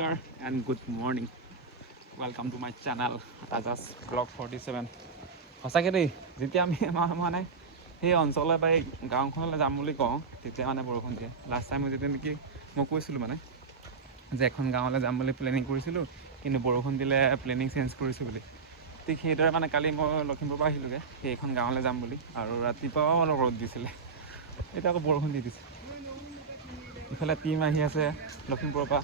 নমস্কাৰ and good morning welcome to my channel Raja's blog forty seven সঁচাকৈ দেই যেতিয়া আমি আমাৰ মানে সেই অঞ্চললৈ বা এই গাঁওখনলৈ যাম বুলি কওঁ তেতিয়া মানে বৰষুণ দিয়ে। লাষ্ট টাইম যেতিয়া নেকি মই কৈছিলোঁ মানে যে এখন গাঁৱলৈ যাম বুলি প্লেনিং কৰিছিলোঁ কিন্তু বৰষুণ দিলে প্লেনিং চেঞ্জ কৰিছোঁ বুলি। ঠিক সেইদৰে মানে কালি মই লখিমপুৰৰ পৰা আহিলোঁগৈ সেইখন গাঁৱলৈ যাম বুলি। আৰু ৰাতিপুৱাও অলপ ৰ'দ দিছিলে। এতিয়া আকৌ বৰষুণ দি দিছে। ইফালে টিম আহি আছে লখিমপুৰৰ পৰা।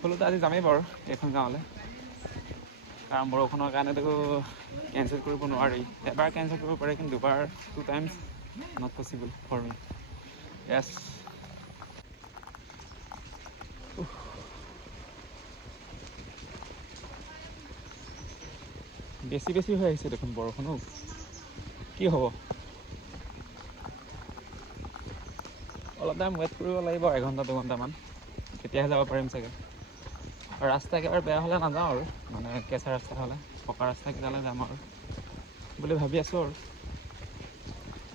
হ'লেওতো আজি যামেই বাৰু, এইখন গাঁৱলৈ কাৰণ বৰষুণৰ কাৰণে কাৰণেতো কেঞ্চেল কৰিব নোৱাৰি। এবাৰ কেঞ্চেল কৰিব পাৰে, কিন্তু দুবাৰ two times not possible for me yes বেছি বেছি হৈ আহিছে দেখোন বৰষুণো। কি হ'ব? অলপ টাইম ৱেইট কৰিব লাগিব, এঘণ্টা, দুঘণ্টামান। তেতিয়াহে যাব পাৰিম চাগে। ৰাস্তা একেবাৰে বেয়া হ'লে নাযাওঁ আৰু। মানে কেঁচা ৰাস্তা হ'লে, পকা ৰাস্তা কেইটালৈ যাম আৰু। বুলি ভাবি আছোঁ আৰু।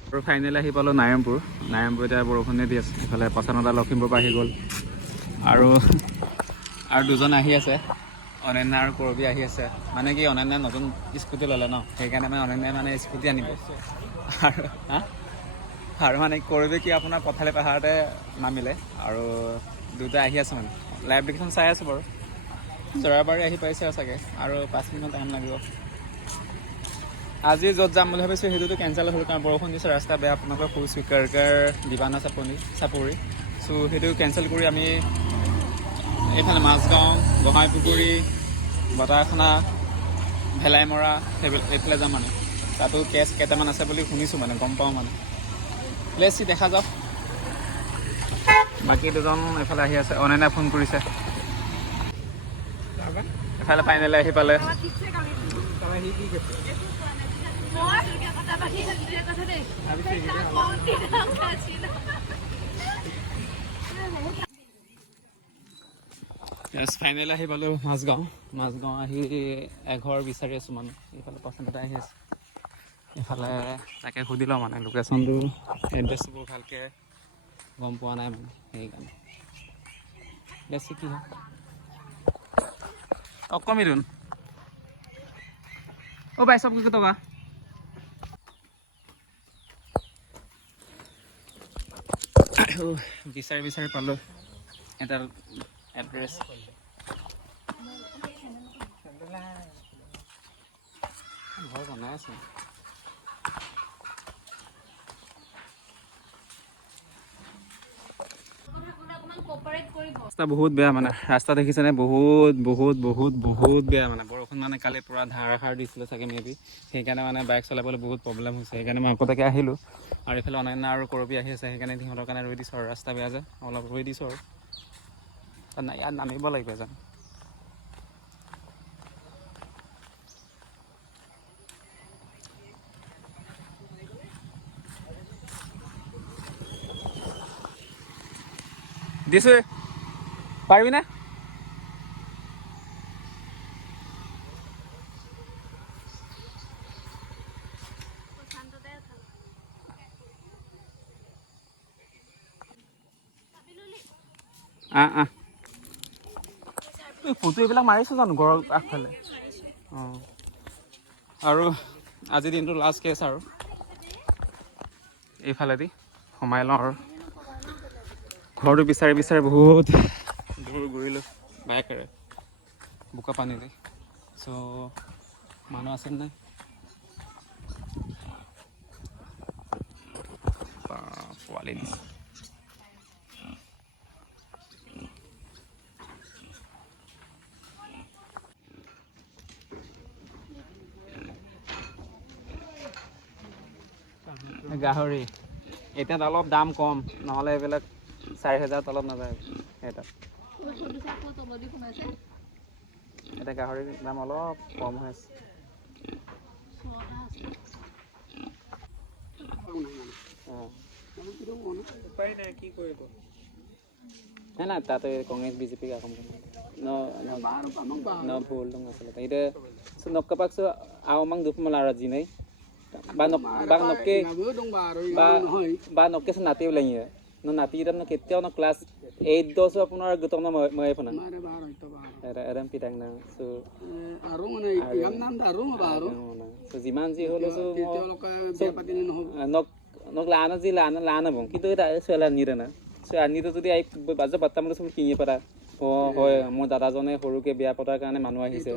আৰু ফাইনেলি আহি পালোঁ নাৰায়ণপুৰ। নাৰায়ণপুৰ এতিয়া বৰষুণে দি আছে, ইফালে পচানদা লখিমপুৰৰ পৰা আহি গ'ল। আৰু আৰু দুজন আহি আছে। অনন্যা আৰু কৰবী আহি আছে। মানে কি অনন্যাই নতুন স্কুটি ল'লে ন? সেইকাৰণে মানে অনন্যাই মানে স্কুটি আনিব। আৰু, হা? আৰু মানে কৰবী কি আপোনাৰ পথালি পাহাৰতে নামিলে। আৰু দুটা আহি আছে মানে। লাইভ লোকেশ্যন চাই আছোঁ বাৰু। জৰাবাৰী আহি পাইছে আৰু চাগে আৰু পাঁচ মিনিট টাইম লাগিব। আজি য'ত যাম বুলি ভাবিছোঁ সেইটোতো কেঞ্চেল হ'ল কাৰণ বৰষুণ দিছে ৰাস্তা বেয়া আপোনালোকৰ সৰু চুইকাৰকাৰ দিবানা চাপনি চাপৰি। চ' সেইটো কেঞ্চেল কৰি আমি এইফালে মাজগাঁও গোহাঁইপুখুৰী বতাহখানা ভেলাইমৰা সেইবিলাক এইফালে যাম মানে তাতো কেছ কেইটামান আছে বুলি শুনিছোঁ মানে গম পাওঁ মানে। প্লেছ দেখা যাওক। বাকী দুজন এফালে আহি আছে। অনন্যাই ফোন কৰিছে। এফালে ফাইনেলি আহি পালে। ফাইনেলি আহি পালোঁ মাজগাঁও। মাজগাঁও আহি এঘৰ বিচাৰি আছোঁ মানে। এইফালে এটা আহি আছে। এইফালে তাকে সুধি লওঁ মানে লোকেশ্যনটো এড্ৰেছটো বৰ ভালকৈ গম পোৱা নাই মানে সেইকাৰণে। বেছি কি হয়? অঁ কমিলোন অ' বাই চব কেই টকা? আৰু বিচাৰি বিচাৰি পালোঁ। এটা এড্ৰেছ ঘৰ বনাই আছে। ৰাস্তা বহুত বেয়া মানে ৰাস্তা দেখিছেনে? বহুত বহুত বহুত বহুত বেয়া মানে। বৰষুণ মানে কালি পূৰা ধাৰাসাৰ দিছিলে চাগে মেবি সেইকাৰণে মানে বাইক চলাবলৈ বহুত প্ৰব্লেম হৈছে। সেইকাৰণে মই আকৌ তাকে আহিলোঁ। আৰু এইফালে অনান্য আৰু কৰবী আহি আছে। সেইকাৰণে সিহঁতৰ কাৰণে ৰৈ দিছোঁ আৰু। ৰাস্তা বেয়া যে অলপ ৰৈ দিছোঁ আৰু। তাত নাই ইয়াত নামিব লাগিব এজন। দিছোঁ পাৰিবিনে? ফটো এইবিলাক মাৰিছোঁ জানো ঘৰৰ আগফালে? অঁ। আৰু আজিৰ দিনটো লাষ্ট কেছ আৰু। এইফালেদি সোমাই লওঁ আৰু। ঘৰটো বিচাৰি বিচাৰি বহুত ঘূৰিলোঁ বাইকেৰে বোকা পানী দি। চ' মানুহ আছে নাই পোৱালি গাহৰি। এতিয়াত অলপ দাম কম নহ'লে এইবিলাক চাৰি হেজাৰ তলত নাযায়। এটাত এতিয়া গাহৰিৰ দাম অলপ কম হৈ আছে। নাই নাই, তাতে কংগ্ৰেছ, বিজেপি কাকম ভুল দং এতিয়া নক্কাপাকছো আৰু মাং দুখ মলা ৰাজি নাই। বা নক, বা নকে বা নককে নাতি ওলাই nok ke sa native lang ya ন নাতিকেইটানো কেতিয়াও ন ক্লাছ এইট দহো আপোনাৰ গোটক ন মই ফোনা Mare baru itu baru. এৰম পিতাক না চ' Eh, Aru mana yang nanda aru baru. চ' যিমান যি হ'লেও চ' মই Itu lo kayak biaya patin ini hob. নক নক লানা যি লানা লানা বং কিন্তু এটা ছোৱালী আনিৰে না ছোৱালী আনিটো যদি আই বাজে বাৰ্তামূলক চব কিনি পাৰা অঁ হয় মোৰ দাদাজনে সৰুকৈ বিয়া পতাৰ কাৰণে মানুহ আহিছে.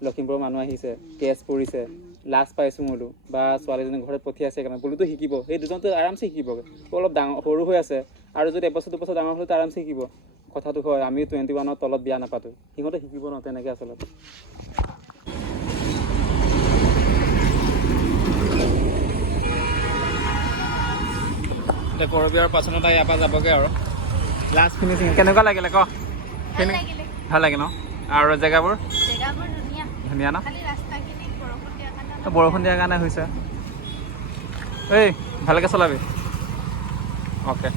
লখিমপুৰৰ মানুহ আহিছে কেছ পৰিছে লাজ পাইছোঁ বোলো বা ছোৱালীজনী ঘৰত পঠিয়াইছে কাৰণে বোলোতো শিকিব সেই দুজনতো আৰামছে শিকিবগৈ অলপ ডাঙৰ সৰু হৈ আছে আৰু যদি এবছৰ দুবছৰ ডাঙৰ হ'লেতো আৰামছে শিকিব। কথাটো হয় আমি টুৱেণ্টি ওৱানৰ তলত বিয়া নাপাতোঁ। সিহঁতে শিকিব ন তেনেকৈ আচলতে। এতিয়া কৰ বিয়াৰ পাছত ইয়াৰ পৰা যাবগৈ আৰু। লাষ্ট ফিনিচিং কেনেকুৱা লাগিলে ক? কেনে ভালো লাগে ন? আৰু জেগাবোৰ? ধুনীয়া। ন? বৰষুণ দিয়াৰ কাৰণে হৈছে। এই ভালকৈ চলাবি। অ'কে।